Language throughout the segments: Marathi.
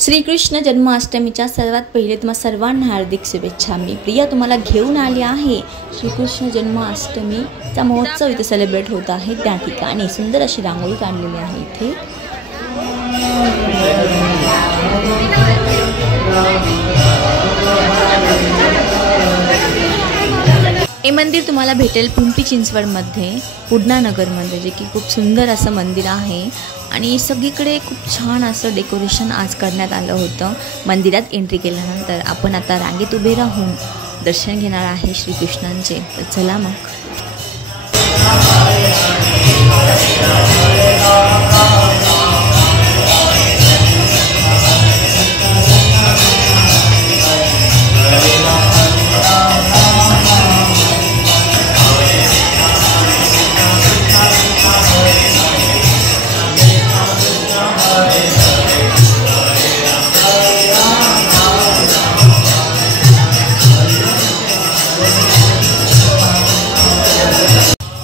श्रीकृष्ण जन्माष्टमीच्या सर्वात पहिले तुम्हा सर्वांना हार्दिक शुभेच्छा। मी प्रिया तुम्हाला घेऊन आली आहे। श्रीकृष्ण जन्माष्टमीचा महोत्सव इथे सेलिब्रेट होत आहे। त्या ठिकाणी सुंदर अशी रांगोळी काढलेली आहे। इथे हे मंदिर तुम्हाला भेटेल पिंपरी चिंचवडमध्ये पुडना नगरमध्ये, जे की खूप सुंदर असं मंदिर आहे आणि सगळीकडे खूप छान असं डेकोरेशन आज करण्यात आलं होतं। मंदिरात एंट्री केल्यानंतर आपण आता रांगेत उभे राहून दर्शन घेणार आहे श्रीकृष्णांचे। तर चला मग।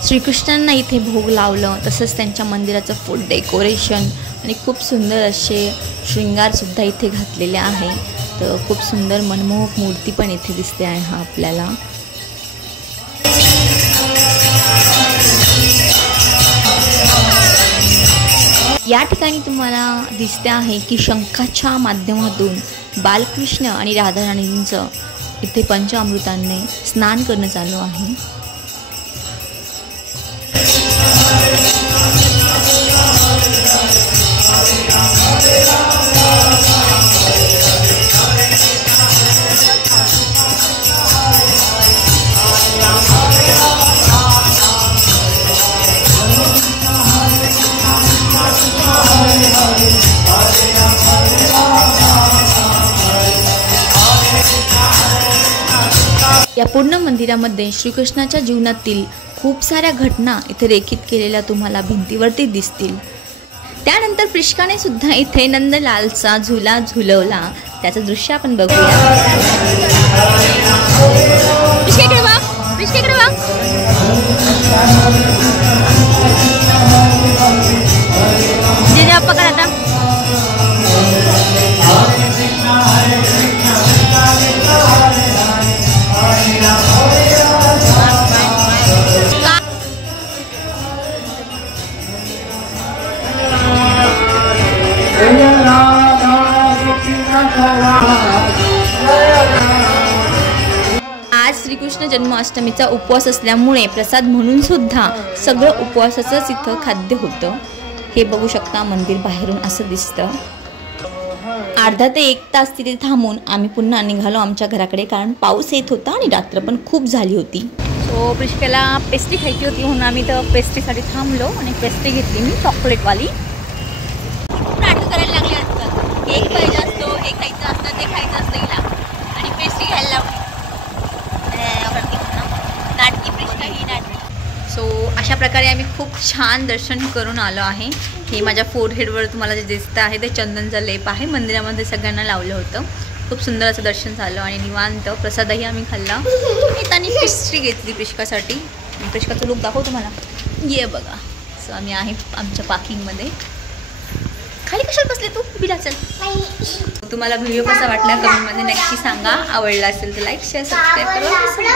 श्रीकृष्णांना इथे भोग लावलं, तसंच त्यांच्या मंदिराचं फुल डेकोरेशन आणि खूप सुंदर असे शृंगारसुद्धा इथे घातलेले आहे। तर खूप सुंदर मनमोहक मूर्ती पण इथे दिसते आहे हा आपल्याला। या ठिकाणी तुम्हाला दिसते आहे की शंखाच्या माध्यमातून बालकृष्ण आणि राधाराणींचं इथे पंचामृतांनी स्नान करणं चालू आहे। या पूर्ण मंदिरामध्ये श्रीकृष्णाच्या जीवनातील खूप साऱ्या घटना इथे रेखित केलेल्या तुम्हाला भिंतीवरती दिसतील। त्यानंतर प्रिष्काने सुद्धा इथे नंदलालचा झुला झुलवला, त्याचं दृश्य आपण बघूया। आज श्रीकृष्ण जन्माष्टमीचा उपवास असल्यामुळे प्रसाद म्हणून सुद्धा सगळं उपवासाचंच इथं खाद्य होतं। हे बघू शकता, मंदिर बाहेरून असं दिसतं। अर्धा ते 1 तास तिथे थांबून आम्ही पुन्हा निघालो आमच्या घराकडे, कारण पाऊस येत होता आणि रात्र पण खूप झाली होती। सो प्रिष्काला पेस्ट्री खायची होती म्हणून आम्ही तर पेस्ट्रीसाठी थांबलो आणि पेस्ट्री घेतली मी चॉकलेटवाली। नाटक करायला लागले आजकाल, केक पाहिजे असतो, हे खायचं असतं, ते खायचं असतं हिला, आणि पेस्ट्री घ्यायला लावली। नाटकी प्रिष्का ही नाटकी। सो अशा प्रकारे आम्ही खूप छान दर्शन करून आलो आहे। हे माझ्या फोरहेडवर तुम्हाला जे दिसतं आहे ते चंदनचा लेप आहे। मंदिरामध्ये सगळ्यांना लावलं होतं। खूप सुंदर असं दर्शन झालं आणि निवांत प्रसादही आम्ही खाल्ला। त्यांनी पेस्ट्री घेतली प्रिष्कासाठी। प्रिष्काचं लुक दाखव तुम्हाला, ये बघा। सो आम्ही आहे आमच्या पार्किंगमध्ये। खाली कशाला बसले तू, बिला चल। तुम्हाला व्हिडिओ कसा वाटला कमेंटमध्ये नक्की सांगा। आवडला असेल तर लाईक शेअर सबस्क्राईब करा।